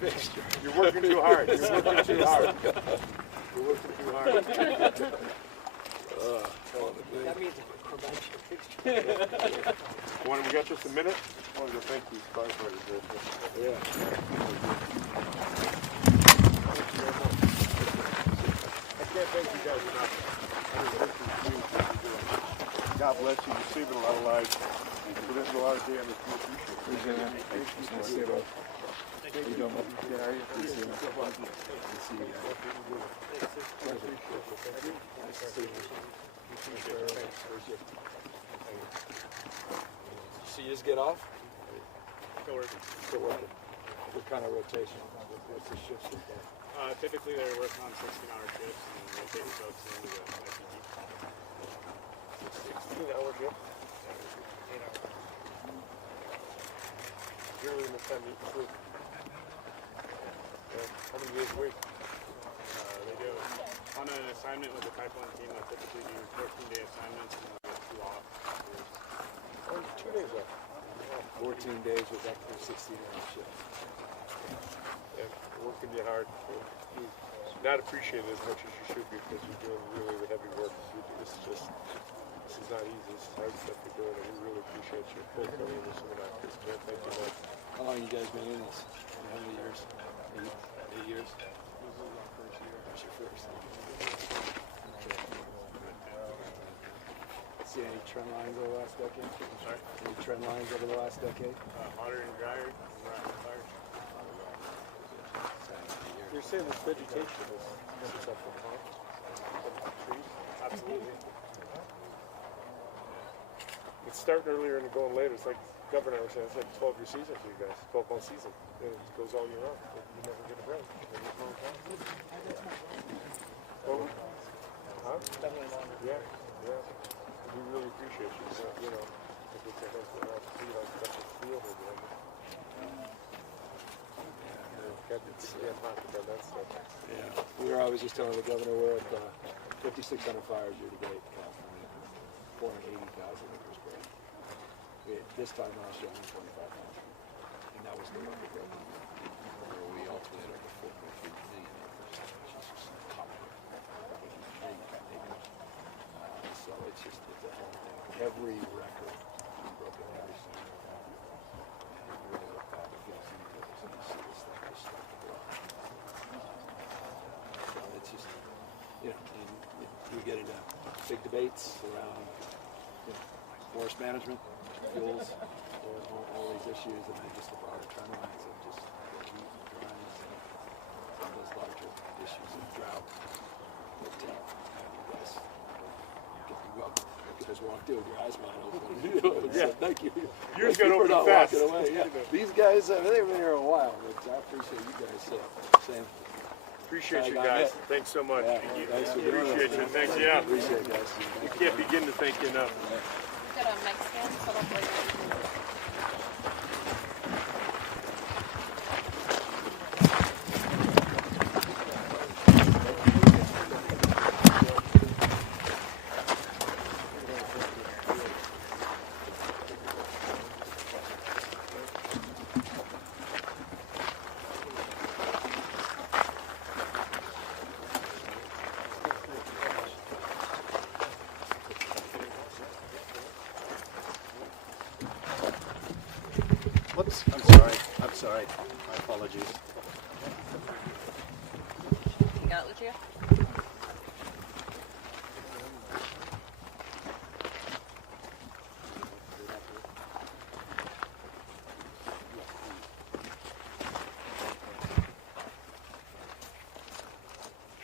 fixed. You're working too hard. You're working too hard. You're working too hard. That means prevention fixture. We got just a minute. I wanted to thank these firefighters. Yeah. I can't thank you guys enough. God bless you. You're saving a lot of lives. You're putting a lot of damage. Appreciate it. Thank you. How you doing, buddy? Good, how are you? Good to see you. Good to see you. So you just get off? Still working. Still working. What kind of rotation? What's the shifts look like? Typically they're working on 16-hour shifts and rotating folks into the ICD. 16-hour shift? 8 hours. Generally, in this time, you eat food. How many days a week? They do on an assignment with the pipeline team. I typically do 14-day assignments and we get 2 off. Only 2 days off. 14 days with that 16-hour shift. Yeah, working you hard. You're not appreciated as much as you should be because you're doing really the heavy work. This is not easy. This is hard stuff you're doing, and we really appreciate you both coming in this and that. Thank you much. How long you guys been in this? How many years? 8 years? This is our first year. This your first. Okay. See any trend lines over the last decade? I'm sorry? Any trend lines over the last decade? Hotter and drier. Fire. You're saying this vegetation is successful, huh? Trees? Absolutely. It's starting earlier and going later. It's like Governor was saying, it's like 12-year season for you guys, 12-month season. And it goes all year round. You never get a break. Well, huh? Definitely longer. Yeah. We really appreciate you. You know, I think it's a special feel over there. Got to get hot about that stuff. Yeah. I was just telling the governor we're at 5,600 fires year to date in California, 480,000 acres burned. This time last year, 125,000, and that was the record revenue. Where we ultimately had over 4.3 million acres, which is just top acres. So it's a whole thing. Every record is broken every single time. And you really look back at these numbers and you see this thing just start to grow. So it's just, and we get into big debates around forest management, fuels, all these issues, and then just the broader trend lines of just the heat and dryness and those larger issues of drought. But you guys walked in with your eyes wide open. Yeah. So thank you. Yours got open not fast. walking away. Yeah. These guys, they've been here a while, but I appreciate you guys saying. Appreciate you guys. Thanks so much. Yeah, thanks for doing Appreciate this. you. Thanks, yeah. Appreciate it, guys. You can't begin to thank you enough. Got a mic stand set up right there. Whoops, I'm sorry. My apologies. You got it, Lucia?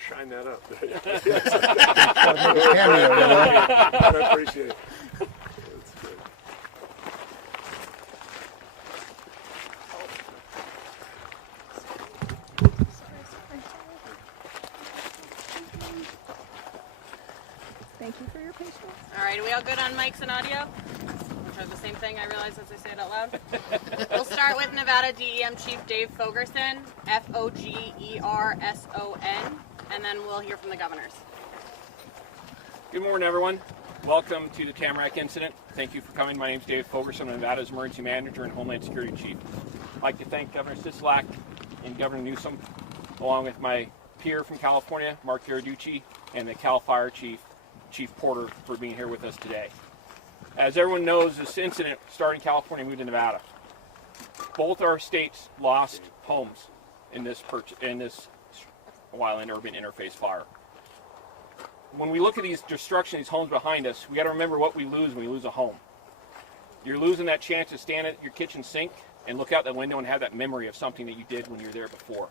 Shine that up. I appreciate it. That's good. Thank you for your patience. All right, are we all good on mics and audio? Or the same thing I realize as I say it out loud? We'll start with Nevada DEM Chief Dave Fogerson, Fogerson, and then we'll hear from the governors. Good morning, everyone. Welcome to the Tamarack incident. Thank you for coming. My name is Dave Fogerson, I'm Nevada's Emergency Manager and Homeland Security Chief. I'd like to thank Governor Sisolak in Governor Newsom, along with my peer from California, Mark Garaducci, and the Cal Fire Chief, Chief Porter, for being here with us today. As everyone knows, this incident started in California and moved to Nevada. Both our states lost homes in this wildland urban interface fire. When we look at these destruction, these homes behind us, we got to remember what we lose when we lose a home. You're losing that chance to stand at your kitchen sink and look out that window and have that memory of something that you did when you were there before.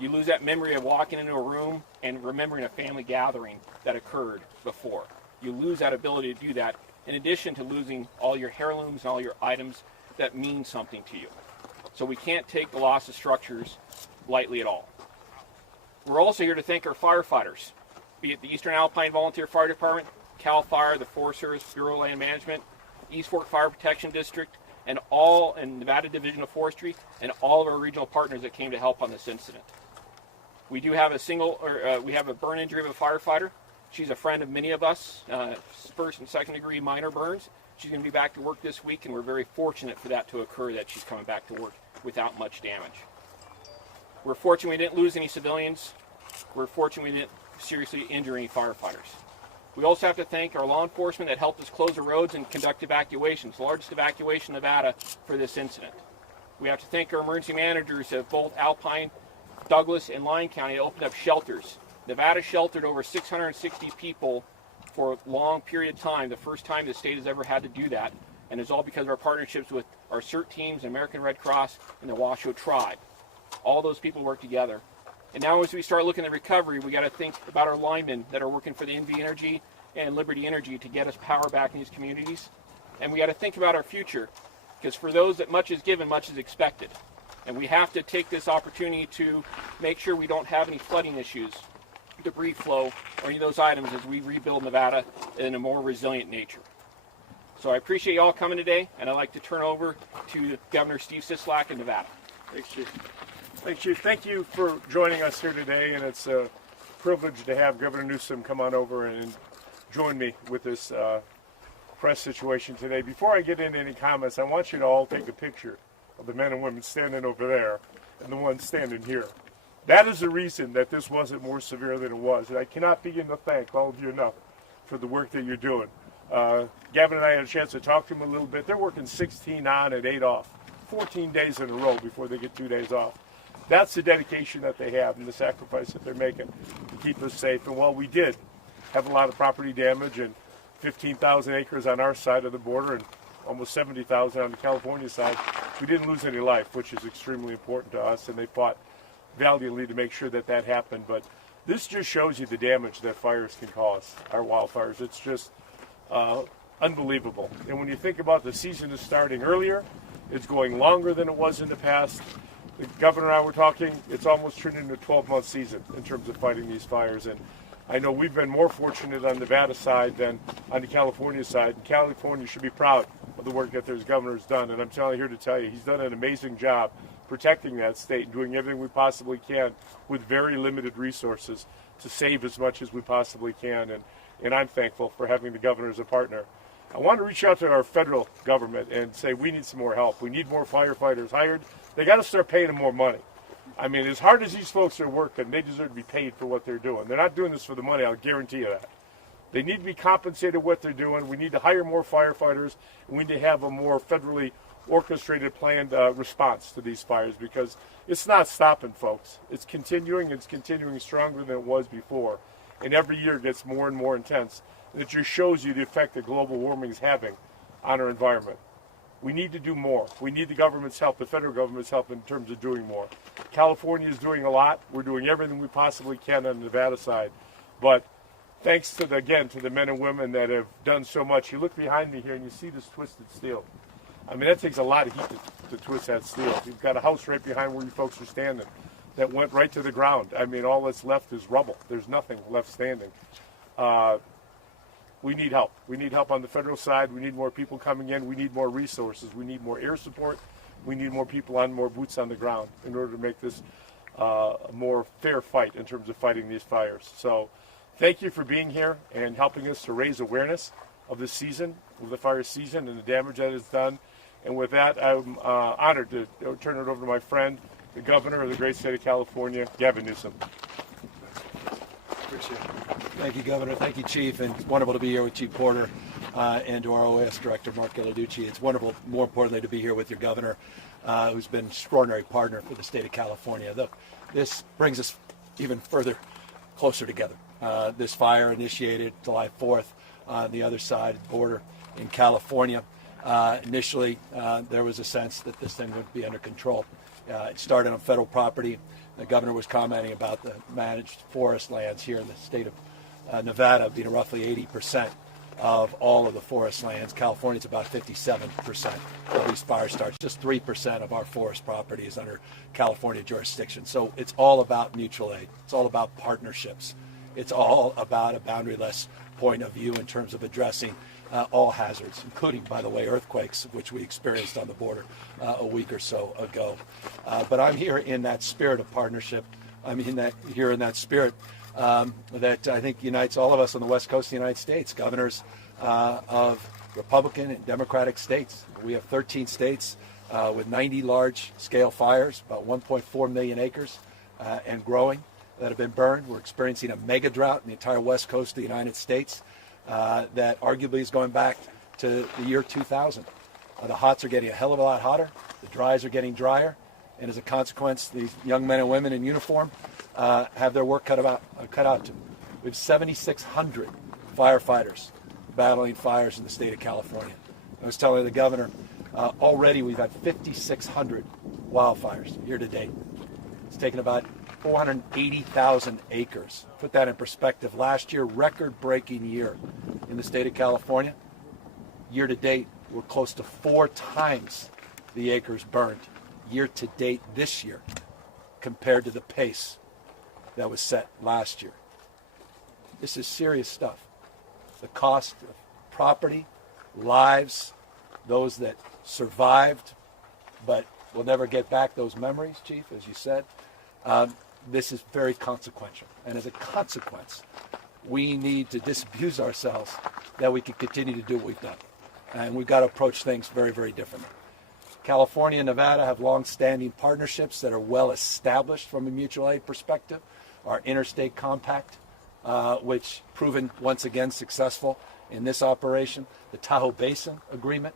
You lose that memory of walking into a room and remembering a family gathering that occurred before. You lose that ability to do that, in addition to losing all your heirlooms and all your items that mean something to you. So we can't take the loss of structures lightly at all. We're also here to thank our firefighters, be it the Eastern Alpine Volunteer Fire Department, CAL FIRE, the Forest Service, Bureau of Land Management, East Fork Fire Protection District, and Nevada Division of Forestry, and all of our regional partners that came to help on this incident. We do have we have a burn injury of a firefighter. She's a friend of many of us, first and second degree minor burns. She's going to be back to work this week, and we're very fortunate for that to occur, that she's coming back to work without much damage. We're fortunate we didn't lose any civilians. We're fortunate we didn't seriously injure any firefighters. We also have to thank our law enforcement that helped us close the roads and conduct evacuations, the largest evacuation in Nevada for this incident. We have to thank our emergency managers of both Alpine, Douglas, and Lyon County that opened up shelters. Nevada sheltered over 660 people for a long period of time, the first time the state has ever had to do that, and it's all because of our partnerships with our CERT teams, American Red Cross, and the Washoe Tribe. All those people work together. And now as we start looking at recovery, we got to think about our linemen that are working for the NV Energy and Liberty Energy to get us power back in these communities. And we got to think about our future, because for those that much is given, much is expected. And we have to take this opportunity to make sure we don't have any flooding issues, debris flow, or any of those items as we rebuild Nevada in a more resilient nature. So I appreciate you all coming today, and I'd like to turn over to Governor Steve Sisolak in Nevada. Thanks, Chief. Thanks, Chief. Thank you for joining us here today, and it's a privilege to have Governor Newsom come on over and join me with this press situation today. Before I get into any comments, I want you to all take a picture of the men and women standing over there and the ones standing here. That is the reason that this wasn't more severe than it was, and I cannot begin to thank all of you enough for the work that you're doing. Gavin and I had a chance to talk to them a little bit. They're working 16 on and 8 off, 14 days in a row before they get 2 days off. That's the dedication that they have and the sacrifice that they're making to keep us safe. And while we did have a lot of property damage and 15,000 acres on our side of the border and almost 70,000 on the California side, we didn't lose any life, which is extremely important to us, and they fought valiantly to make sure that that happened. But this just shows you the damage that fires can cause, our wildfires. It's just unbelievable. And when you think about the season is starting earlier, it's going longer than it was in the past. The governor and I were talking, it's almost turned into a 12-month season in terms of fighting these fires. And I know we've been more fortunate on the Nevada side than on the California side. And California should be proud of the work that their governor's done. And I'm here to tell you, he's done an amazing job protecting that state and doing everything we possibly can with very limited resources to save as much as we possibly can. And I'm thankful for having the governor as a partner. I want to reach out to our federal government and say we need some more help. We need more firefighters hired. They got to start paying them more money. I mean, as hard as these folks are working, they deserve to be paid for what they're doing. They're not doing this for the money, I'll guarantee you that. They need to be compensated what they're doing. We need to hire more firefighters. And we need to have a more federally orchestrated, planned response to these fires, because it's not stopping, folks. It's continuing stronger than it was before. And every year it gets more and more intense. And it just shows you the effect that global warming is having on our environment. We need to do more. We need the government's help, the federal government's help in terms of doing more. California is doing a lot. We're doing everything we possibly can on the Nevada side. But thanks to the men and women that have done so much. You look behind me here and you see this twisted steel. I mean, that takes a lot of heat to twist that steel. You've got a house right behind where you folks are standing that went right to the ground. I mean, all that's left is rubble. There's nothing left standing. We need help. We need help on the federal side. We need more people coming in. We need more resources. We need more air support. We need more people more boots on the ground in order to make this a more fair fight in terms of fighting these fires. So thank you for being here and helping us to raise awareness of this season, of the fire season, and the damage that it's done. And with that, I'm honored to turn it over to my friend, the governor of the great state of California, Gavin Newsom. Appreciate it. Thank you, Governor. Thank you, Chief. And it's wonderful to be here with Chief Porter and to our OAS Director, Mark Ghilarducci. It's wonderful, more importantly, to be here with your governor, who's been an extraordinary partner for the state of California. Look, this brings us even further closer together. This fire initiated July 4th on the other side of the border in California. Initially, there was a sense that this thing would be under control. It started on federal property. The governor was commenting about the managed forest lands here in the state of Nevada being roughly 80% of all of the forest lands. California's about 57% of these fire starts. Just 3% of our forest property is under California jurisdiction. So it's all about mutual aid. It's all about partnerships. It's all about a boundaryless point of view in terms of addressing all hazards, including, by the way, earthquakes, which we experienced on the border a week or so ago. But I'm here in that spirit of partnership. I'm here in that spirit that I think unites all of us on the West Coast of the United States, governors of Republican and Democratic states. We have 13 states with 90 large-scale fires, about 1.4 million acres and growing, that have been burned. We're experiencing a mega drought in the entire West Coast of the United States that arguably is going back to the year 2000. The hots are getting a hell of a lot hotter. The dries are getting drier. And as a consequence, these young men and women in uniform have their work cut out to them. We have 7,600 firefighters battling fires in the state of California. I was telling the governor, already we've had 5,600 wildfires year to date. It's taken about 480,000 acres. Put that in perspective. Last year, record-breaking year in the state of California. Year to date, we're close to 4 times the acres burned year to date this year compared to the pace that was set last year. This is serious stuff. The cost of property, lives, those that survived but will never get back those memories, Chief, as you said. This is very consequential. And as a consequence, we need to disabuse ourselves that we can continue to do what we've done. And we've got to approach things very, very differently. California and Nevada have long-standing partnerships that are well established from a mutual aid perspective. Our interstate compact, which proven once again successful in this operation. The Tahoe Basin Agreement,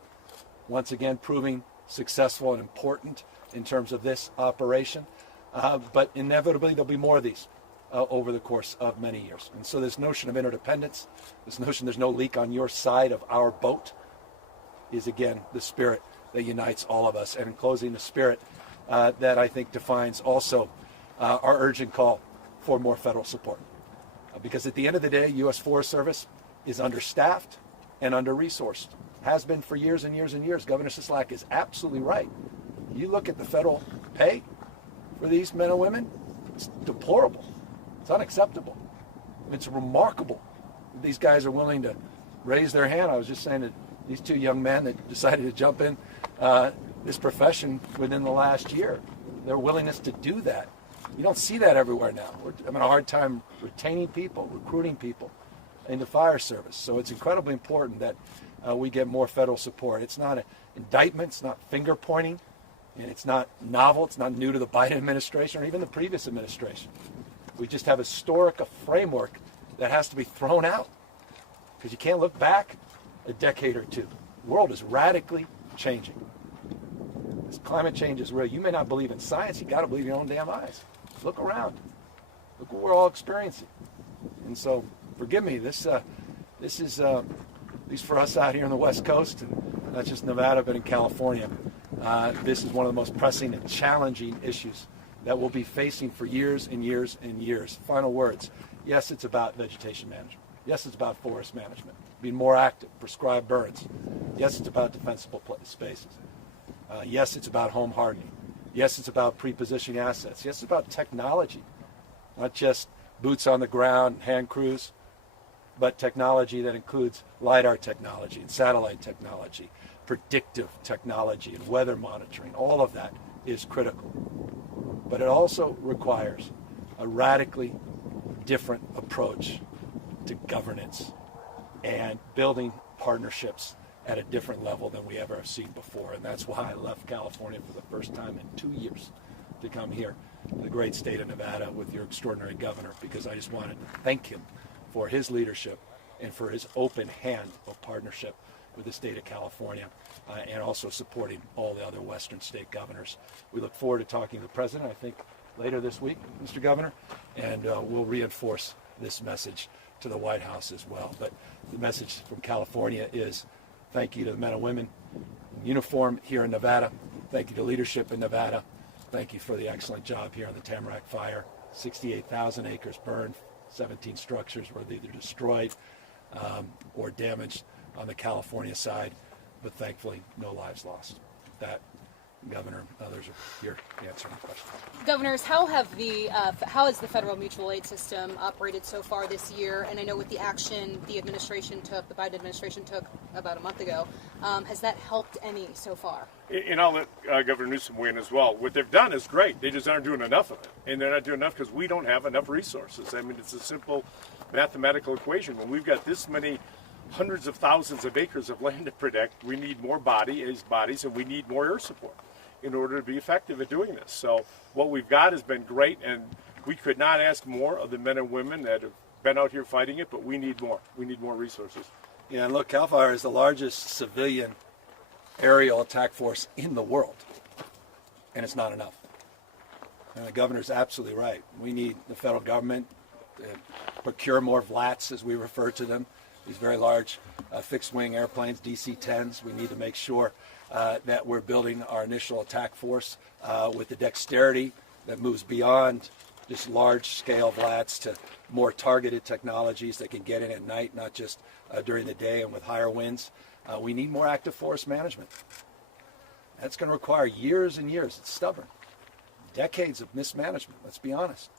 once again proving successful and important in terms of this operation. But inevitably there'll be more of these over the course of many years. And so this notion of interdependence, this notion there's no leak on your side of our boat, is again the spirit that unites all of us. And in closing, the spirit that I think defines also our urgent call for more federal support. Because at the end of the day, U.S. Forest Service is understaffed and under-resourced. Has been for years and years and years. Governor Sisolak is absolutely right. You look at the federal pay for these men and women, it's deplorable. It's unacceptable. It's remarkable that these guys are willing to raise their hand. I was just saying that these 2 young men that decided to jump in this profession within the last year, their willingness to do that. You don't see that everywhere now. We're having a hard time retaining people, recruiting people into fire service. So it's incredibly important that we get more federal support. It's not an indictment, it's not finger pointing, and it's not novel, it's not new to the Biden administration or even the previous administration. We just have a framework that has to be thrown out because you can't look back a decade or two. The world is radically changing. This climate change is real. You may not believe in science, you got to believe your own damn eyes. Look around. Look what we're all experiencing. And so, forgive me, this is, at least for us out here on the West Coast, and not just Nevada, but in California, this is one of the most pressing and challenging issues that we'll be facing for years and years and years. Final words. Yes, it's about vegetation management. Yes, it's about forest management. Being more active, prescribe burns. Yes, it's about defensible spaces. Yes, it's about home hardening. Yes, it's about pre-positioning assets. Yes, it's about technology, not just boots on the ground, hand crews, but technology that includes LiDAR technology and satellite technology, predictive technology and weather monitoring. All of that is critical. But it also requires a radically different approach to governance and building partnerships at a different level than we ever have seen before. And that's why I left California for the first time in 2 years to come here to the great state of Nevada with your extraordinary governor, because I just want to thank him for his leadership and for his open hand of partnership with the state of California, and also supporting all the other Western state governors. We look forward to talking to the president, I think, later this week, Mr. Governor, and we'll reinforce this message to the White House as well. But the message from California is thank you to the men and women in uniform here in Nevada. Thank you to leadership in Nevada. Thank you for the excellent job here on the Tamarack fire. 68,000 acres burned, 17 structures were either destroyed or damaged on the California side, but thankfully no lives lost. That, Governor, others are here answering questions. Governors, how has the federal mutual aid system operated so far this year? And I know with the action the Biden administration took about a month ago, has that helped any so far? And I'll let Governor Newsom weigh in as well. What they've done is great. They just aren't doing enough of it. And they're not doing enough because we don't have enough resources. I mean, it's a simple mathematical equation. When we've got this many hundreds of thousands of acres of land to protect, we need more bodies, and we need more air support in order to be effective at doing this. So what we've got has been great, and we could not ask more of the men and women that have been out here fighting it, but we need more. We need more resources. Yeah, and look, CAL FIRE is the largest civilian aerial attack force in the world, and it's not enough. And the governor's absolutely right. We need the federal government to procure more VLATs, as we refer to them, these very large fixed-wing airplanes, DC-10s. We need to make sure that we're building our initial attack force with the dexterity that moves beyond just large-scale VLATs to more targeted technologies that can get in at night, not just during the day and with higher winds. We need more active forest management. That's going to require years and years. It's stubborn. Decades of mismanagement, let's be honest.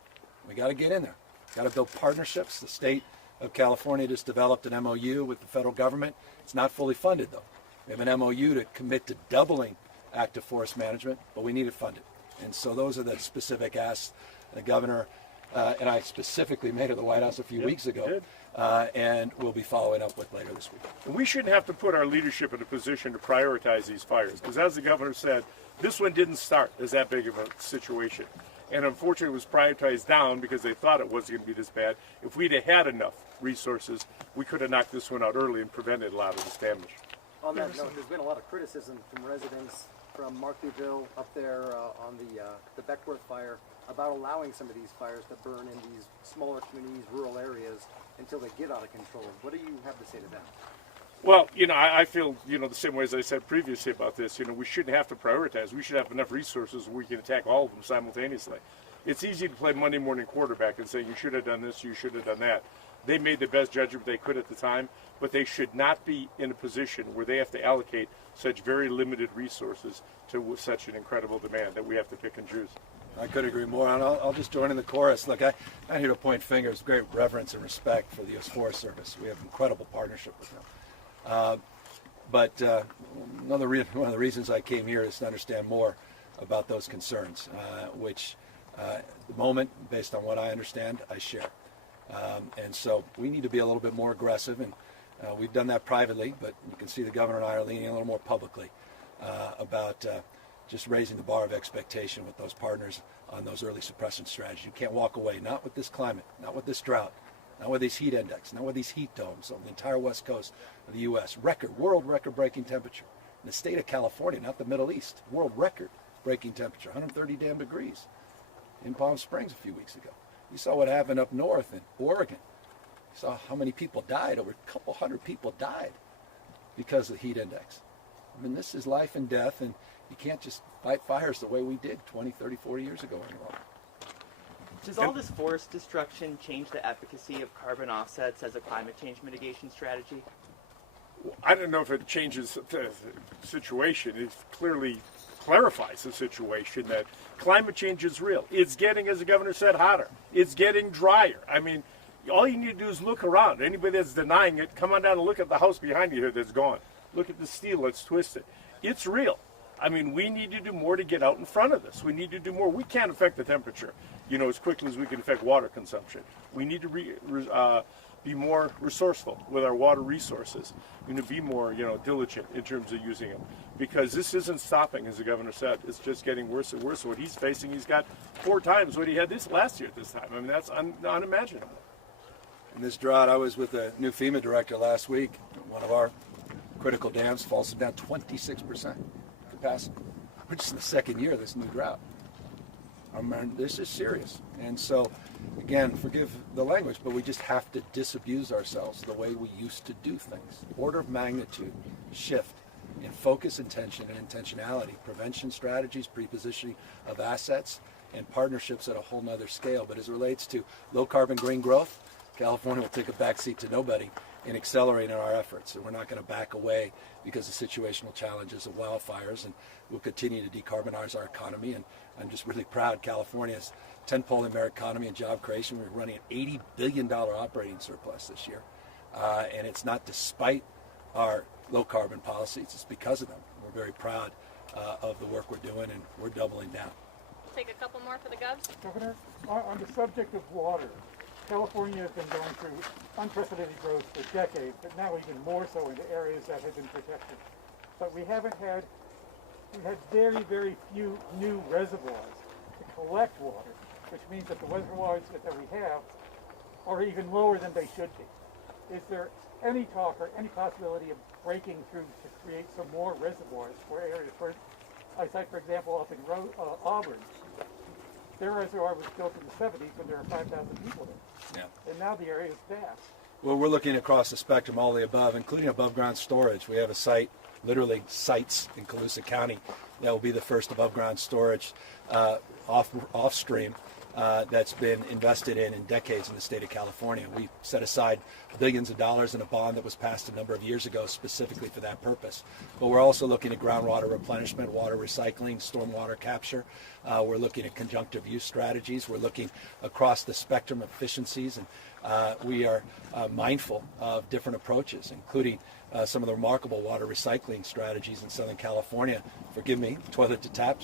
We got to get in there. Got to build partnerships. The state of California just developed an MOU with the federal government. It's not fully funded, though. We have an MOU to commit to doubling active forest management, but we need it funded. And so those are the specific asks the governor and I specifically made at the White House a few weeks ago, and we'll be following up with later this week. And we shouldn't have to put our leadership in a position to prioritize these fires, because as the governor said, this one didn't start as that big of a situation. And unfortunately, it was prioritized down because they thought it wasn't going to be this bad. If we'd have had enough resources, we could have knocked this one out early and prevented a lot of this damage. On that note, there's been a lot of criticism from residents from Markleeville up there on the Beckworth fire about allowing some of these fires to burn in these smaller communities, rural areas, until they get out of control. What do you have to say to them? Well, I feel, the same way as I said previously about this. We shouldn't have to prioritize. We should have enough resources where we can attack all of them simultaneously. It's easy to play Monday morning quarterback and say, you should have done this, you should have done that. They made the best judgment they could at the time, but they should not be in a position where they have to allocate such very limited resources to such an incredible demand that we have to pick and choose. I couldn't agree more, and I'll just join in the chorus. Look, I'm here to point fingers, great reverence and respect for the U.S. Forest Service. We have incredible partnership with them. But one of the reasons I came here is to understand more about those concerns, which at the moment, based on what I understand, I share. And so we need to be a little bit more aggressive, and we've done that privately, but you can see the governor and I are leaning a little more publicly about just raising the bar of expectation with those partners on those early suppression strategies. You can't walk away, not with this climate, not with this drought, not with these heat index, not with these heat domes on the entire west coast of the U.S. World record-breaking temperature. In the state of California, not the Middle East, world record-breaking temperature, 130 damn degrees in Palm Springs a few weeks ago. You saw what happened up north in Oregon. You saw how many people died. Over a couple hundred people died because of the heat index. I mean, this is life and death, and you can't just fight fires the way we did 20, 30, 40 years ago anymore. Does all this forest destruction change the efficacy of carbon offsets as a climate change mitigation strategy? I don't know if it changes the situation. It clearly clarifies the situation that climate change is real. It's getting, as the governor said, hotter. It's getting drier. I mean, all you need to do is look around. Anybody that's denying it, come on down and look at the house behind you here that's gone. Look at the steel that's twisted. It's real. I mean, we need to do more to get out in front of this. We need to do more. We can't affect the temperature, as quickly as we can affect water consumption. We need to be more resourceful with our water resources and to be more, diligent in terms of using them. Because this isn't stopping, as the governor said. It's just getting worse and worse. What he's facing, he's got 4 times what he had this last year at this time. I mean, that's unimaginable. In this drought, I was with the new FEMA director last week. One of our critical dams falls down 26% capacity. We're just in the second year of this new drought. I mean, this is serious. And so, again, forgive the language, but we just have to disabuse ourselves the way we used to do things. Order of magnitude shift in focus, intention, and intentionality, prevention strategies, prepositioning of assets, and partnerships at a whole nother scale. But as it relates to low carbon green growth, California will take a backseat to nobody in accelerating our efforts. And we're not going to back away because of situational challenges of wildfires, and we'll continue to decarbonize our economy. And I'm just really proud California's tentpole in our economy and job creation. We're running an $80 billion operating surplus this year. And it's not despite our low carbon policies, it's because of them. We're very proud of the work we're doing, and we're doubling down. Take a couple more for the Govs. Governor, on the subject of water, California has been going through unprecedented growth for decades, but now even more so in the areas that have been protected. But we've had very, very few new reservoirs to collect water, which means that the reservoirs that we have are even lower than they should be. Is there any talk or any possibility of breaking through to create some more reservoirs for areas? I cite, for example, up in Auburn, their reservoir was built in the 70s when there were 5,000 people there. Yeah. And now the area is vast. Well, we're looking across the spectrum, all the above, including above ground storage. We have a site, literally sites in Colusa County, that will be the first above ground storage off stream that's been invested in decades in the state of California. We set aside billions of dollars in a bond that was passed a number of years ago specifically for that purpose. But we're also looking at groundwater replenishment, water recycling, stormwater capture. We're looking at conjunctive use strategies. We're looking across the spectrum of efficiencies, and we are mindful of different approaches, including some of the remarkable water recycling strategies in Southern California. Forgive me, toilet to tap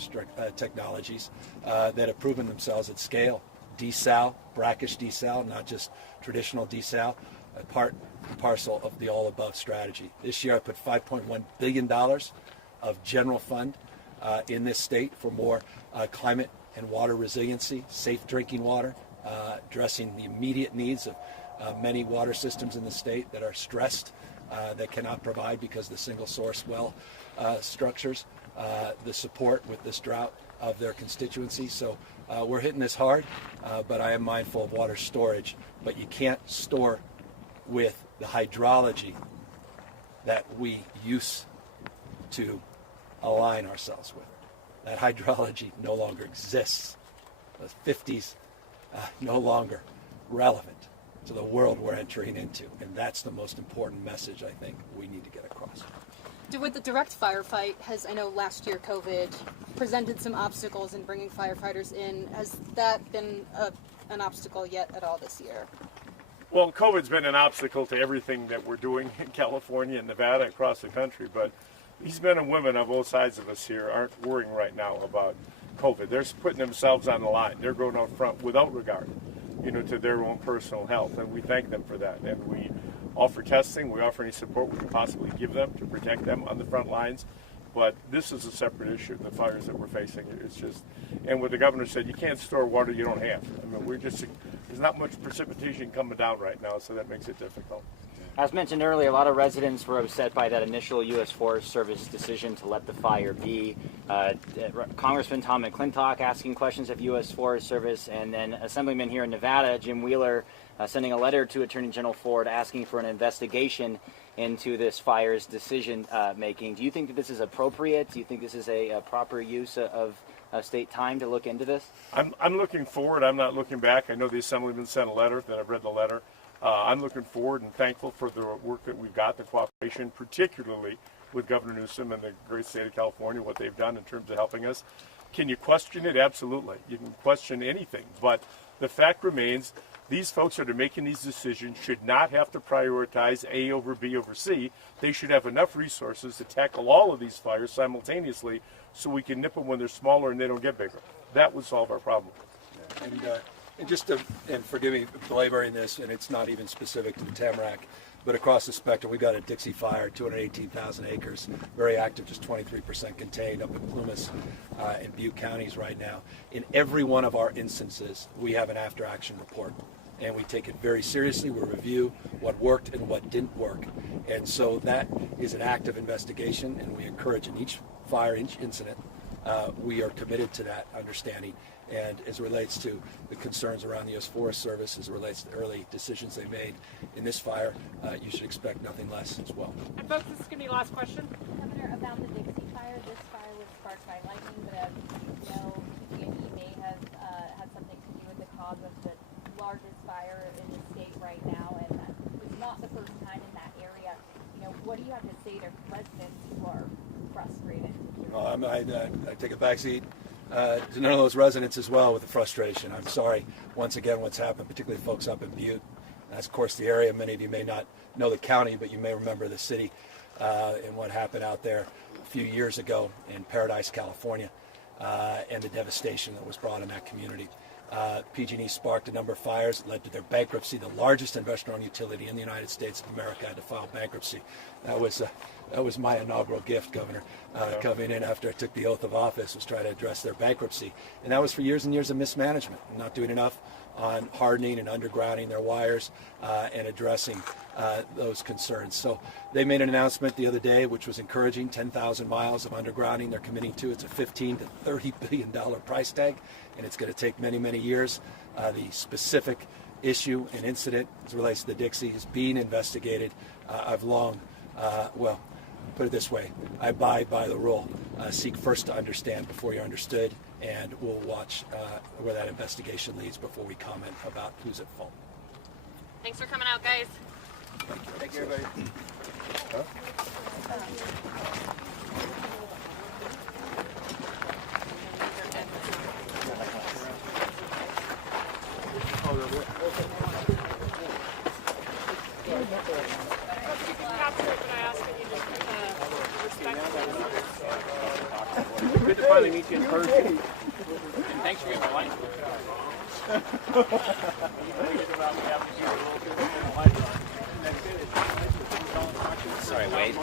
technologies that have proven themselves at scale. Desal, brackish desal, not just traditional desal, part and parcel of the all above strategy. This year I put $5.1 billion of general fund in this state for more climate and water resiliency, safe drinking water, addressing the immediate needs of many water systems in the state that are stressed, that cannot provide because of the single source well structures, the support with this drought of their constituency. So we're hitting this hard, but I am mindful of water storage. But you can't store with the hydrology that we used to align ourselves with. That hydrology no longer exists. The 50s no longer relevant to the world we're entering into. And that's the most important message I think we need to get across. With the direct firefight, I know last year COVID presented some obstacles in bringing firefighters in. Has that been an obstacle yet at all this year? Well, COVID's been an obstacle to everything that we're doing in California and Nevada, across the country, but these men and women on both sides of us here aren't worrying right now about COVID. They're putting themselves on the line. They're going out front without regard, to their own personal health, and we thank them for that. And we offer testing. We offer any support we can possibly give them to protect them on the front lines. But this is a separate issue, the fires that we're facing. It's just, and what the governor said, you can't store water you don't have. I mean, there's not much precipitation coming down right now, so that makes it difficult. As mentioned earlier, a lot of residents were upset by that initial U.S. Forest Service decision to let the fire be. Congressman Tom McClintock asking questions of U.S. Forest Service, and then Assemblyman here in Nevada, Jim Wheeler, sending a letter to Attorney General Ford asking for an investigation into this fire's decision making. Do you think that this is appropriate? Do you think this is a proper use of state time to look into this? I'm looking forward. I'm not looking back. I know the Assemblyman sent a letter, that I've read the letter. I'm looking forward and thankful for the work that we've got, the cooperation, particularly with Governor Newsom and the great state of California, what they've done in terms of helping us. Can you question it? Absolutely. You can question anything. But the fact remains, These folks that are making these decisions should not have to prioritize A over B over C. They should have enough resources to tackle all of these fires simultaneously so we can nip them when they're smaller and they don't get bigger. That would solve our problem. And just to, and forgive me for belaboring this, and it's not even specific to the Tamarack, but across the spectrum, we've got a Dixie Fire, 218,000 acres, very active, just 23% contained up in Plumas and Butte counties right now. In every one of our instances, we have an after-action report, and we take it very seriously. We review what worked and what didn't work, and so that is an active investigation, and we encourage in each fire, each incident, we are committed to that understanding. And as it relates to the concerns around the U.S. Forest Service, as it relates to the early decisions they made in this fire, you should expect nothing less as well. And folks, this is going to be the last question. Governor, about the Dixie Fire, this fire was sparked by lightning, but as you know, PG&E may have had something to do with the cause of the largest fire in the state right now, and it's not the first time in that area. You know, what do you have to say to residents who are frustrated? I take a back seat to none of those residents as well with the frustration. I'm sorry, once again, what's happened, particularly folks up in Butte. That's, of course, the area. Many of you may not know the county, but you may remember the city and what happened out there a few years ago in Paradise, California, and the devastation that was brought in that community. PG&E sparked a number of fires, led to their bankruptcy. The largest investor-owned utility in the United States of America had to file bankruptcy. That was my inaugural gift, Governor, coming in after I took the oath of office, was trying to address their bankruptcy. And that was for years and years of mismanagement, not doing enough on hardening and undergrounding their wires and addressing those concerns. So they made an announcement the other day, which was encouraging, 10,000 miles of undergrounding they're committing to. It's a $15 to $30 billion price tag, and it's going to take many, many years. The specific issue and incident as it relates to the Dixie is being investigated. I've long, well, put it this way, I abide by the rule. Seek first to understand before you're understood, and we'll watch where that investigation leads before we comment about who's at fault. Thanks for coming out, guys. Thank you, everybody. Good to finally meet you in person. And thanks for getting my lights. Sorry, Wade.